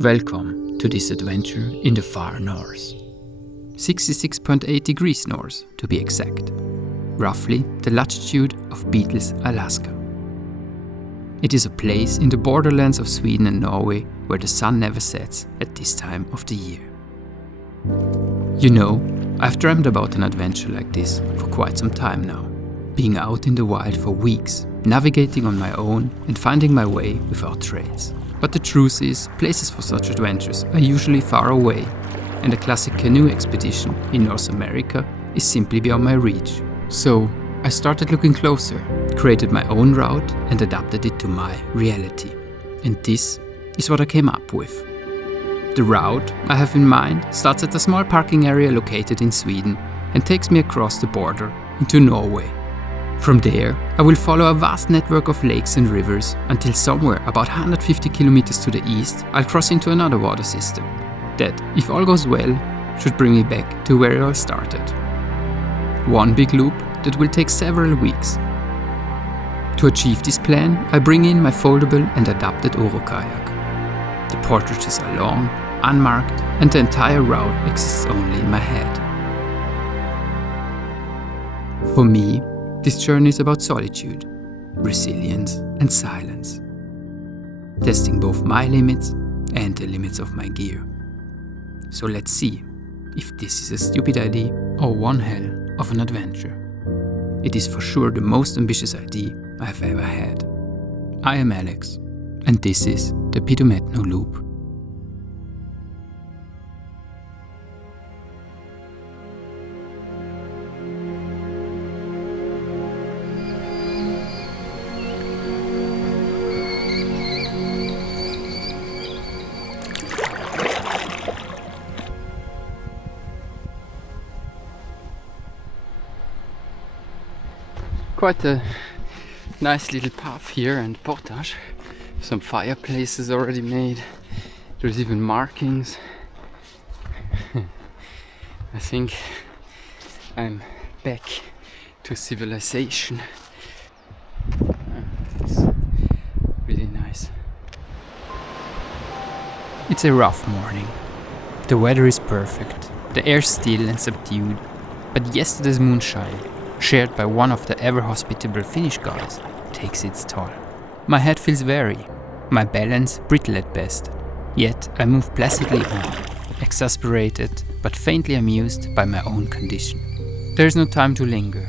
Welcome to this adventure in the far north. 66.8 degrees north to be exact, roughly the latitude of Beatles, Alaska. It is a place in the borderlands of Sweden and Norway where the sun never sets at this time of the year. You know, I've dreamed about an adventure like this for quite some time now, being out in the wild for weeks, navigating on my own and finding my way without trails. But the truth is, places for such adventures are usually far away, and a classic canoe expedition in North America is simply beyond my reach. So I started looking closer, created my own route and adapted it to my reality. And this is what I came up with. The route I have in mind starts at a small parking area located in Sweden and takes me across the border into Norway. From there, I will follow a vast network of lakes and rivers until somewhere about 150 kilometers to the east, I'll cross into another water system that, if all goes well, should bring me back to where it all started. One big loop that will take several weeks. To achieve this plan, I bring in my foldable and adapted Oro kayak. The portraits are long, unmarked, and the entire route exists only in my head. For me, this journey is about solitude, resilience, and silence. Testing both my limits and the limits of my gear. So let's see if this is a stupid idea or one hell of an adventure. It is for sure the most ambitious idea I have ever had. I am Alex, and this is the Pitumetno Loop. Quite a nice little path here and portage. Some fireplaces already made. There's even markings. I think I'm back to civilization. It's really nice. It's a rough morning. The weather is perfect. The air still and subdued. But yesterday's moonshine, shared by one of the ever-hospitable Finnish guys, takes its toll. My head feels weary, my balance brittle at best, yet I move placidly on, exasperated but faintly amused by my own condition. There is no time to linger.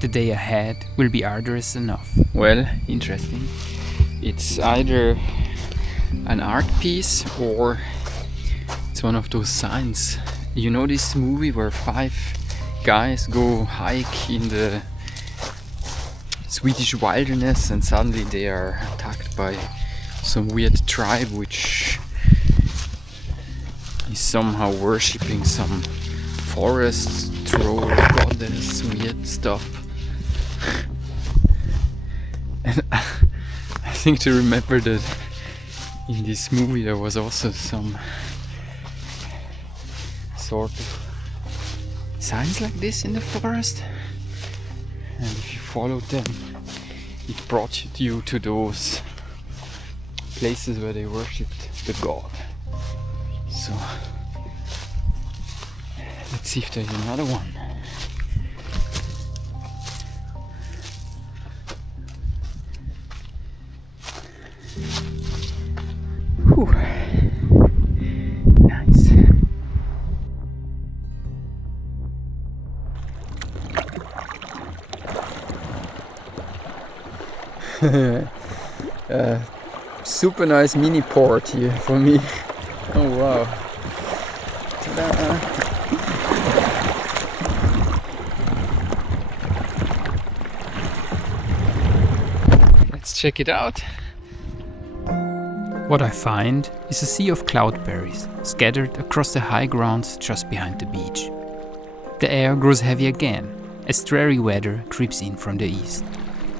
The day ahead will be arduous enough. Well, interesting. It's either an art piece or it's one of those signs. You know this movie where 5 guys go hike in the Swedish wilderness and suddenly they are attacked by some weird tribe which is somehow worshipping some forest troll goddess, weird stuff. And I think to remember that in this movie there was also some sort of signs like this in the forest, and if you followed them it brought you to those places where they worshipped the god. So let's see if there's another one. Whew. Nice. Super nice mini port here for me. Oh wow. Ta-da. Let's check it out. What I find is a sea of cloudberries scattered across the high grounds just behind the beach. The air grows heavy again as dreary weather creeps in from the east.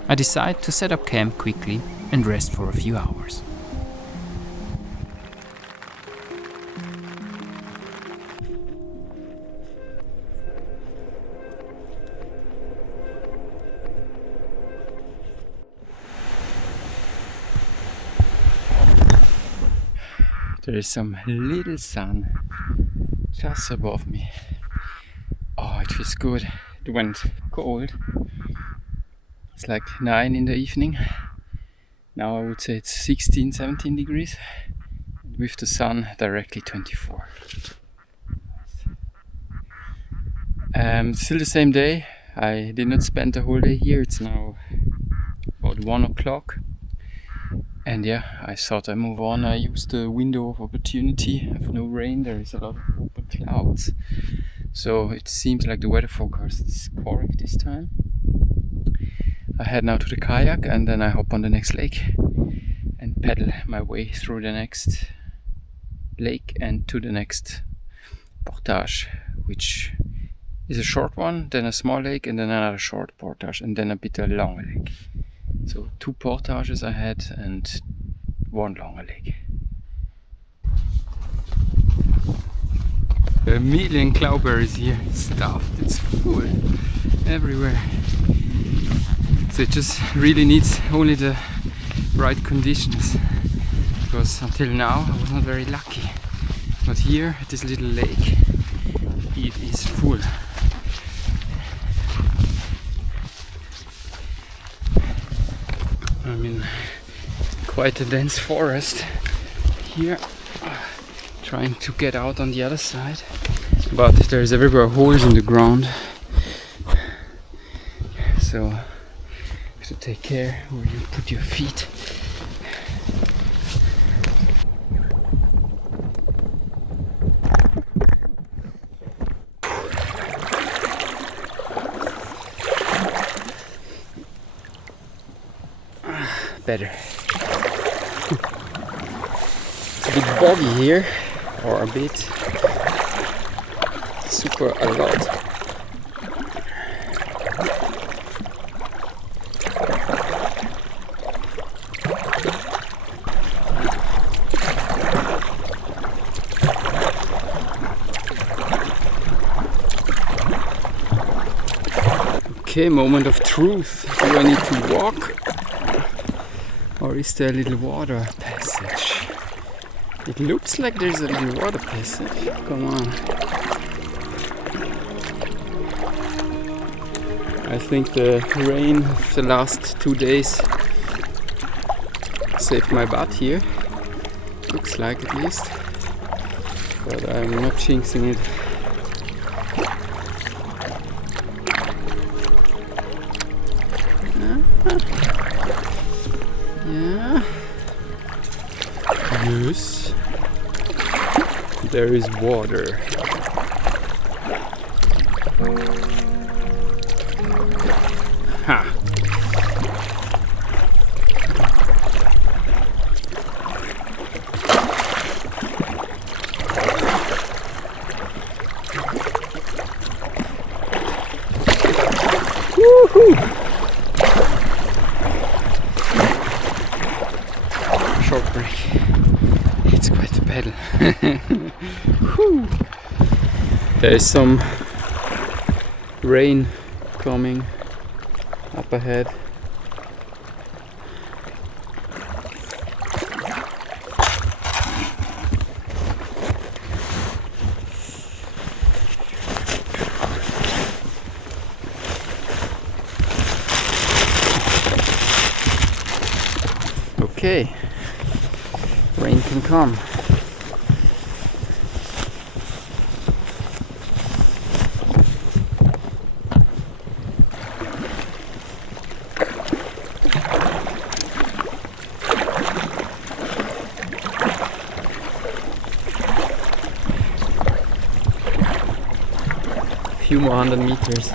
I decide to set up camp quickly and rest for a few hours. There is some little sun just above me. Oh, it feels good. It went cold. It's like 9 in the evening. Now I would say it's 16, 17 degrees. With the sun directly 24. Still the same day. I did not spend the whole day here. It's now about 1 o'clock. And yeah, I thought I'd move on. I used the window of opportunity of no rain. There is a lot of open clouds. So it seems like the weather forecast is correct this time. I head now to the kayak and then I hop on the next lake and paddle my way through the next lake and to the next portage, which is a short one, then a small lake and then another short portage and then a bit a longer lake. So 2 portages I had and 1 longer lake. A million cloudberries here, stuffed, it's full everywhere. So it just really needs only the right conditions, because until now I was not very lucky. But here at this little lake, it is full. I'm in quite a dense forest here, trying to get out on the other side, but there's everywhere holes in the ground, so you have to take care where you put your feet. Better. It's a bit boggy here, or a bit, super a lot. Okay, moment of truth. Do I need to walk? Or is there a little water passage? It looks like there's a little water passage. Come on. I think the rain of the last 2 days saved my butt here. Looks like, at least. But I'm not jinxing it. Yeah. Yes. There is water. Ha. Woohoo! Short break. It's quite a pedal. There is some rain coming up ahead. Okay, rain can come. Few more 100 meters.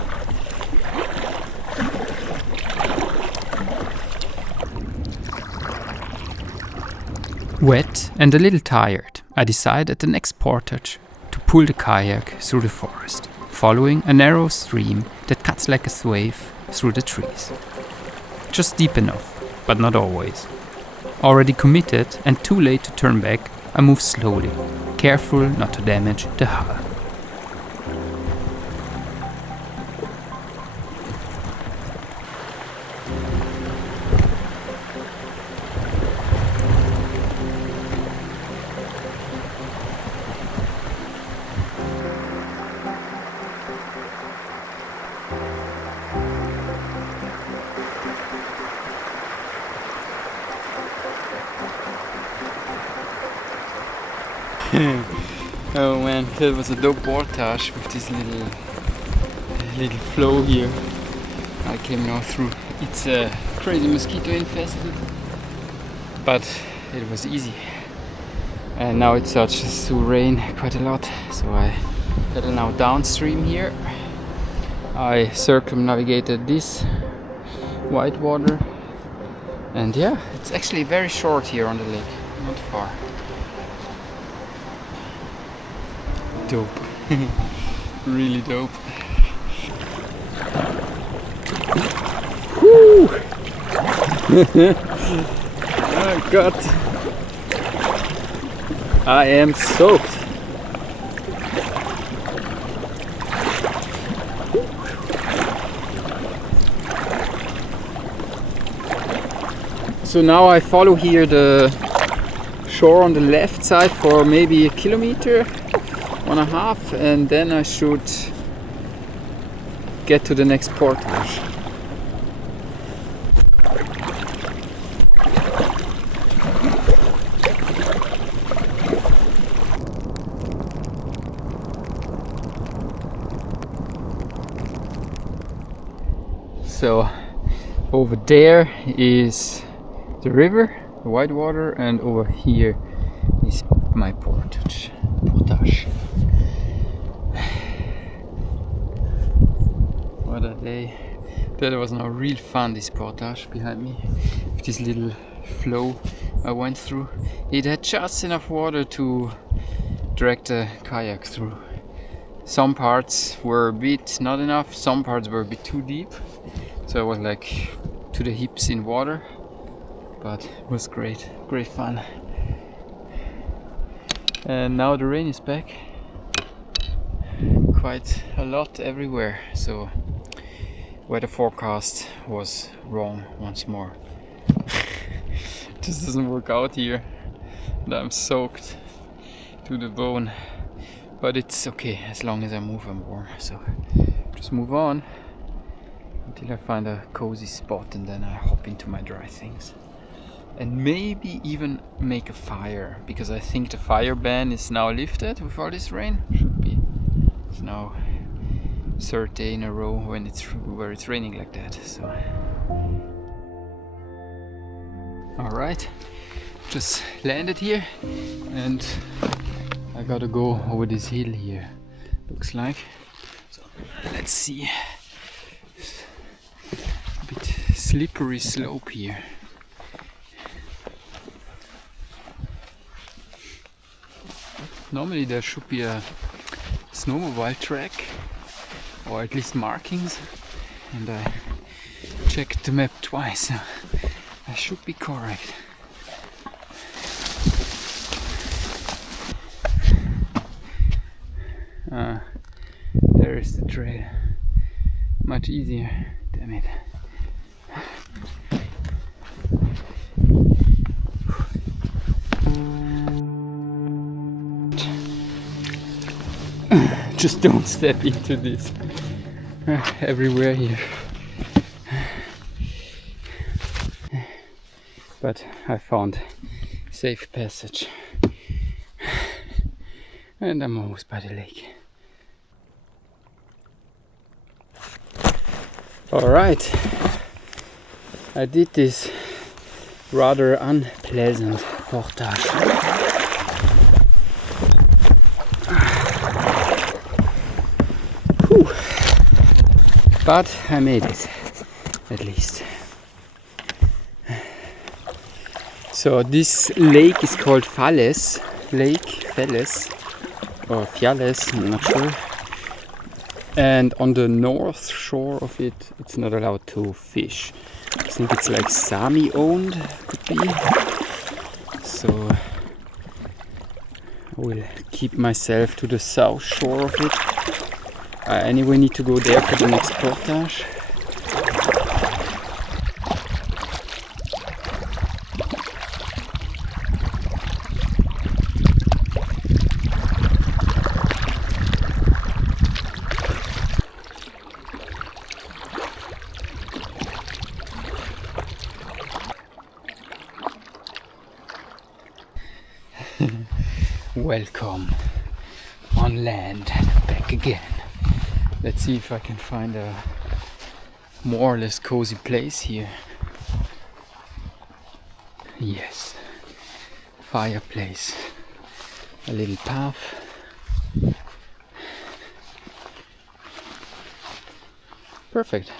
Wet and a little tired, I decide at the next portage to pull the kayak through the forest, following a narrow stream that cuts like a swathe through the trees. Just deep enough, but not always. Already committed and too late to turn back, I move slowly, careful not to damage the hull. Oh man, that was a dope portage with this little flow here. I came now through. It's crazy mosquito infested, but it was easy. And now it starts to rain quite a lot, so I pedal now downstream here. I circumnavigated this white water, and yeah, it's actually very short here on the lake, not far. Dope. Really dope. Woo! Oh god, I am soaked. So now I follow here the shore on the left side for maybe 1.5 kilometers, and then I should get to the next portage. So over there is the river, the white water, and over here is my portage. What a day. That was now real fun, this portage behind me, with this little flow I went through. It had just enough water to drag the kayak through. Some parts were a bit not enough, some parts were a bit too deep, so I was like to the hips in water, but it was great fun. And now the rain is back, quite a lot everywhere, so weather forecast was wrong once more. This doesn't work out here, and I'm soaked to the bone, but it's okay as long as I move. I'm warm, so just move on until I find a cozy spot, and then I hop into my dry things and maybe even make a fire, because I think the fire ban is now lifted with all this rain. Should be. It's now third day in a row where it's raining like that. So all right, just landed here, and I gotta go over this hill here, looks like. So let's see. A bit slippery slope here. Normally there should be a snowmobile track, or at least markings, and I checked the map twice, so I should be correct. There is the trail. Much easier, damn it. Just don't step into this. Everywhere here. But I found safe passage. And I'm almost by the lake. Alright. I did this rather unpleasant portage. But I made it, at least. So this lake is called Falles Lake, or Fjales, I'm not sure. And on the north shore of it, it's not allowed to fish. I think it's like Sami owned, could be. So I will keep myself to the south shore of it. I anyway need to go there for the next portage. Welcome on land, back again. Let's see if I can find a more or less cozy place here. Yes, fireplace, a little path. Perfect.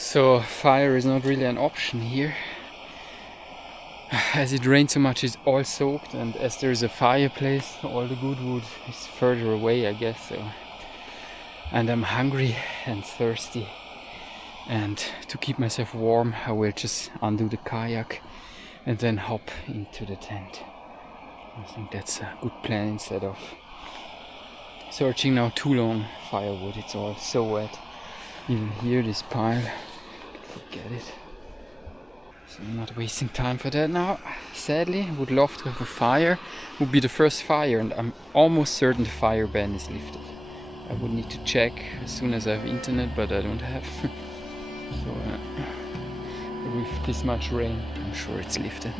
So fire is not really an option here. As it rained so much, it's all soaked, and as there is a fireplace, all the good wood is further away, I guess. So, and I'm hungry and thirsty, and to keep myself warm, I will just undo the kayak and then hop into the tent. I think that's a good plan instead of searching now too long firewood. It's all so wet. Even here, this pile, forget it. So I'm not wasting time for that now. Sadly, would love to have a fire. Would be the first fire, and I'm almost certain the fire ban is lifted. I would need to check as soon as I have internet, but I don't have. So with this much rain, I'm sure it's lifted.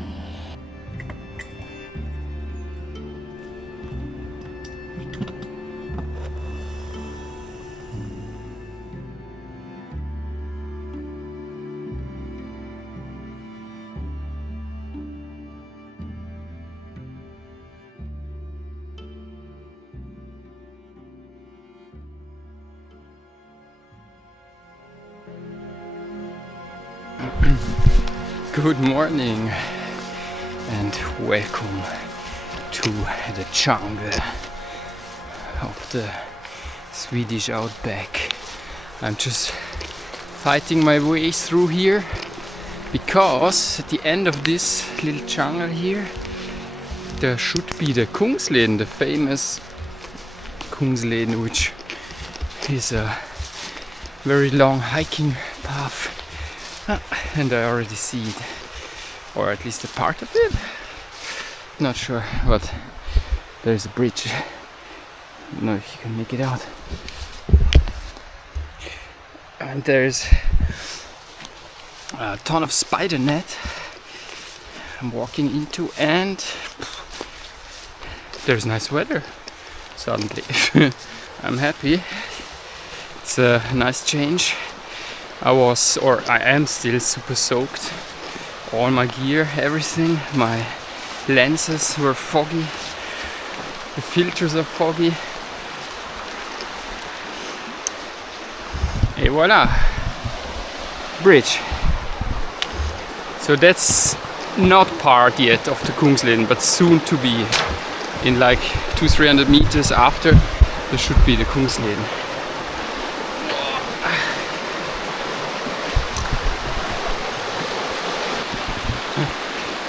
Good morning and welcome to the jungle of the Swedish outback. I'm just fighting my way through here because at the end of this little jungle here there should be the Kungsleden, the famous Kungsleden, which is a very long hiking path. And I already see it, or at least a part of it. Not sure, but there's a bridge. I don't know if you can make it out. And there's a ton of spider net I'm walking into, and there's nice weather suddenly. I'm happy. It's a nice change. I am still super soaked. All my gear, everything, my lenses were foggy, the filters are foggy. Et voila! Bridge. So that's not part yet of the Kungsleden, but soon to be. In like 200-300 meters after, there should be the Kungsleden.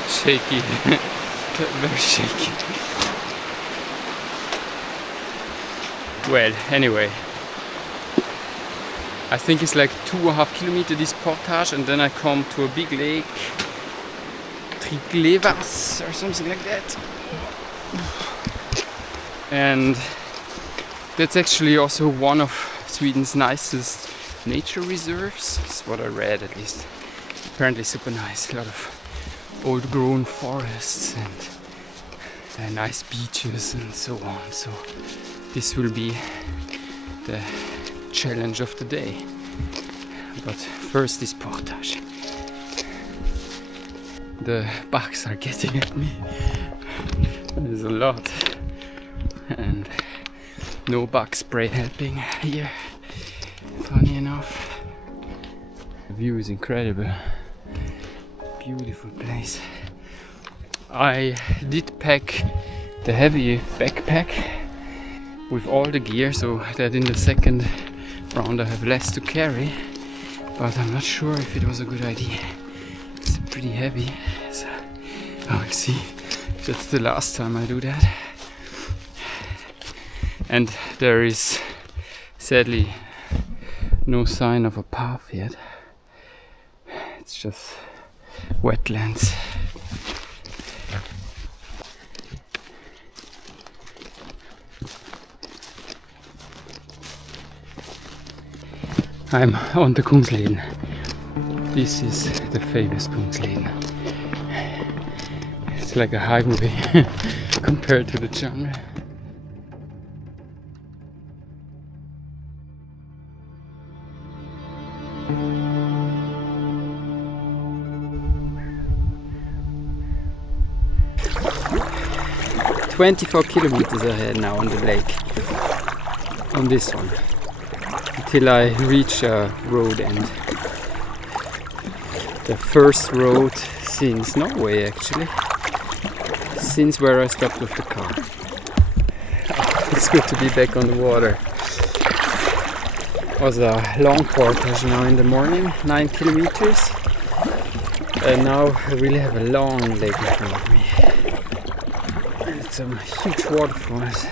Shaky, very shaky. Well, anyway, I think it's like 2.5 kilometers this portage, and then I come to a big lake, Triglevas or something like that. And that's actually also one of Sweden's nicest nature reserves. That's what I read, at least. Apparently super nice, a lot of old grown forests and nice beaches and so on. So this will be the challenge of the day. But first this portage. The bugs are getting at me. There's a lot, and no bug spray helping here, funny enough. The view is incredible. Beautiful place. I did pack the heavy backpack with all the gear, so that in the second round I have less to carry, but I'm not sure if it was a good idea. It's pretty heavy, so I will see if that's the last time I do that. And there is sadly no sign of a path yet. It's just wetlands. I'm on the Kungsleden. This is the famous Kungsleden. It's like a highway compared to the jungle. "24 kilometers ahead now on the lake, on this one, until I reach a road end. The first road since Norway, actually, since where I stopped with the car. It's good to be back on the water. It was a long portage now in the morning, 9 kilometers, and now I really have a long lake in front of me. Some huge waterfalls,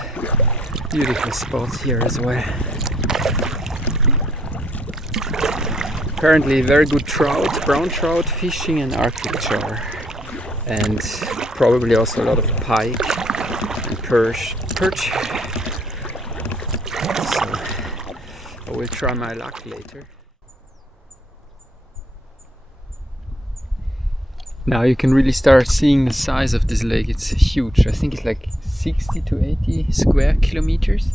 beautiful spots here as well. Apparently very good trout, brown trout fishing and Arctic char, and probably also a lot of pike and perch. So I will try my luck later. Now you can really start seeing the size of this lake. It's huge. I think it's like 60 to 80 square kilometers.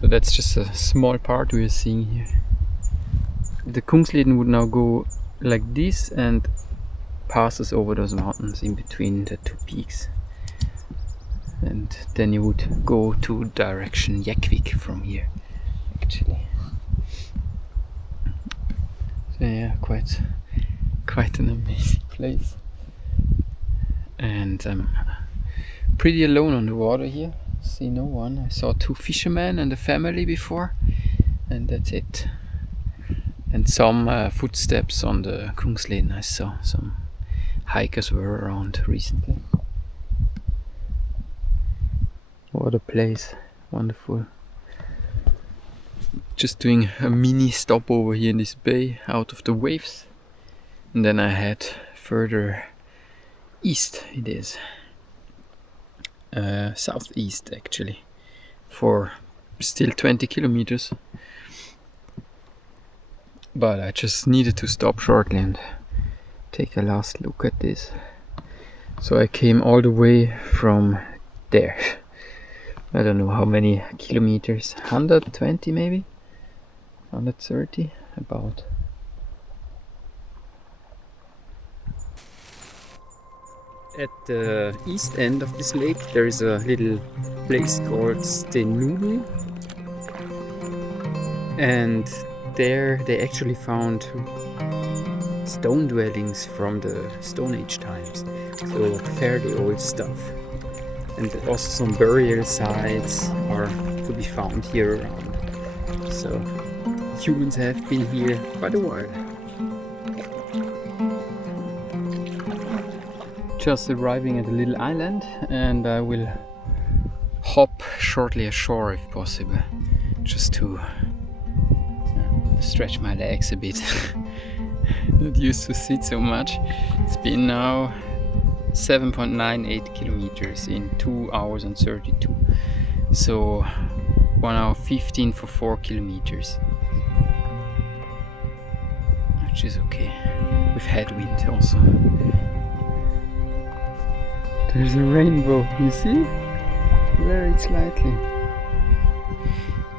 So that's just a small part we are seeing here. The Kungsleden would now go like this and passes over those mountains in between the two peaks. And then you would go to direction Jekvik from here, actually. So yeah, quite an amazing place. And I'm pretty alone on the water here. See no one. I saw 2 fishermen and a family before, and that's it. And some footsteps on the Kungsleden. I saw some hikers were around recently. What a place, wonderful. Just doing a mini stopover here in this bay out of the waves, and then I head further east. It is southeast actually, for still 20 kilometers. But I just needed to stop shortly and take a last look at this. So I came all the way from there. I don't know how many kilometers, 120 maybe, 130 about. At the east end of this lake there is a little place called Stenulu, and there they actually found stone dwellings from the Stone Age times, so fairly old stuff. And also some burial sites are to be found here around. So humans have been here quite a while. Just arriving at a little island, and I will hop shortly ashore if possible, just to stretch my legs a bit. Not used to sit so much. It's been now 7.98 kilometers in 2 hours and 32. So 1 hour 15 for 4 kilometers. Which is okay. With headwind also. There's a rainbow, you see? Very slightly.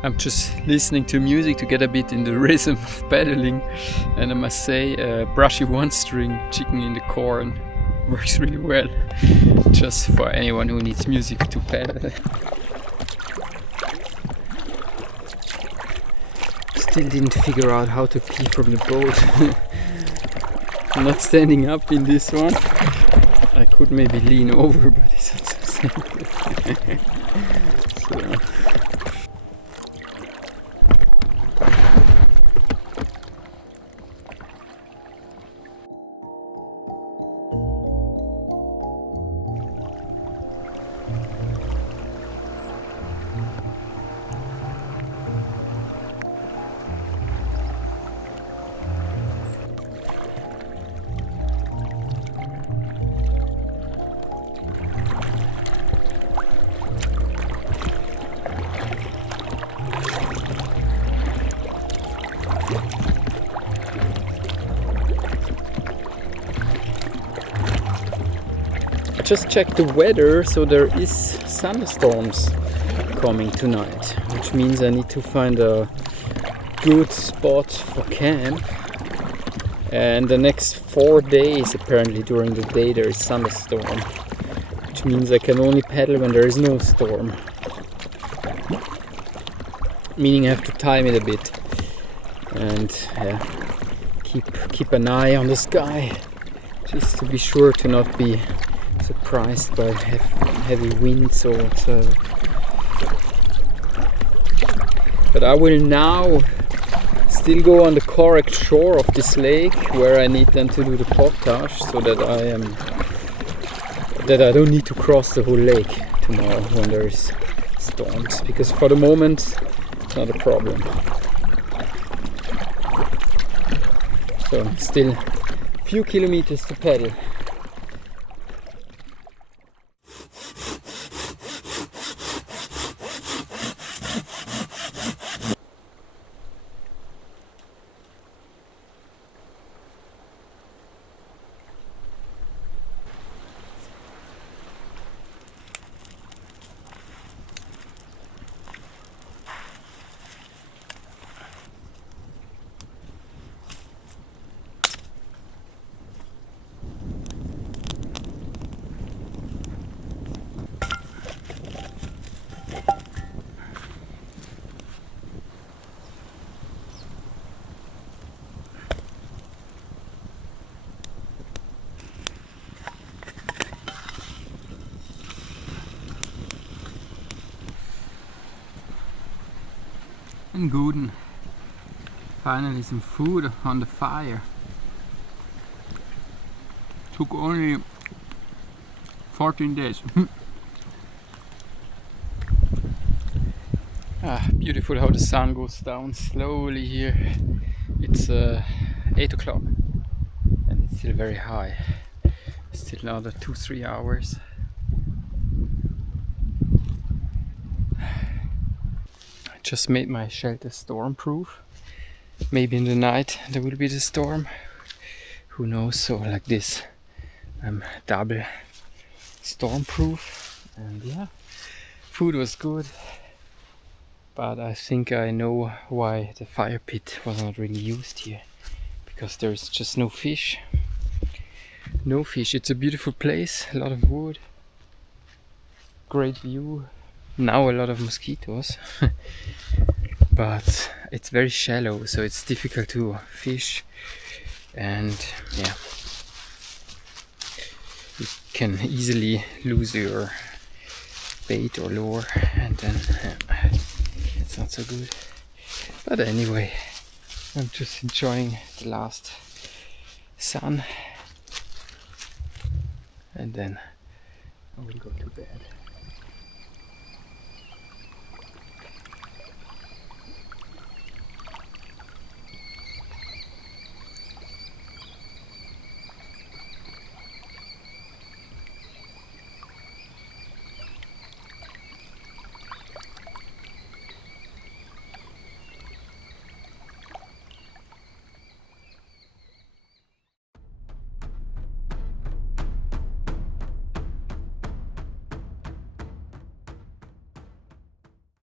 I'm just listening to music to get a bit in the rhythm of paddling, and I must say, brushy one string chicken in the corn works really well, just for anyone who needs music to paddle. Still didn't figure out how to pee from the boat. I'm not standing up in this one. I could maybe lean over, but it's not so simple. So. just checked the weather, so there is thunderstorms coming tonight, which means I need to find a good spot for camp. And the next 4 days apparently during the day there is thunderstorm, which means I can only paddle when there is no storm, meaning I have to time it a bit and keep an eye on the sky, just to be sure to not be surprised by heavy winds or whatsoever. But I will now still go on the correct shore of this lake, where I need then to do the portage, so that I don't need to cross the whole lake tomorrow when there is storms, because for the moment it's not a problem. So still a few kilometers to paddle. And Guden. Finally some food on the fire. Took only 14 days. Beautiful how the sun goes down slowly here. It's 8 o'clock and it's still very high. Still another 2-3 hours. Just made my shelter stormproof. Maybe in the night there will be the storm. Who knows? So like this, I'm double stormproof. And yeah, food was good. But I think I know why the fire pit was not really used here. Because there's just no fish. No fish. It's a beautiful place. A lot of wood. Great view. Now a lot of mosquitoes. But it's very shallow, so it's difficult to fish, and yeah, you can easily lose your bait or lure, and then it's not so good. But anyway, I'm just enjoying the last sun, and then I will go to bed.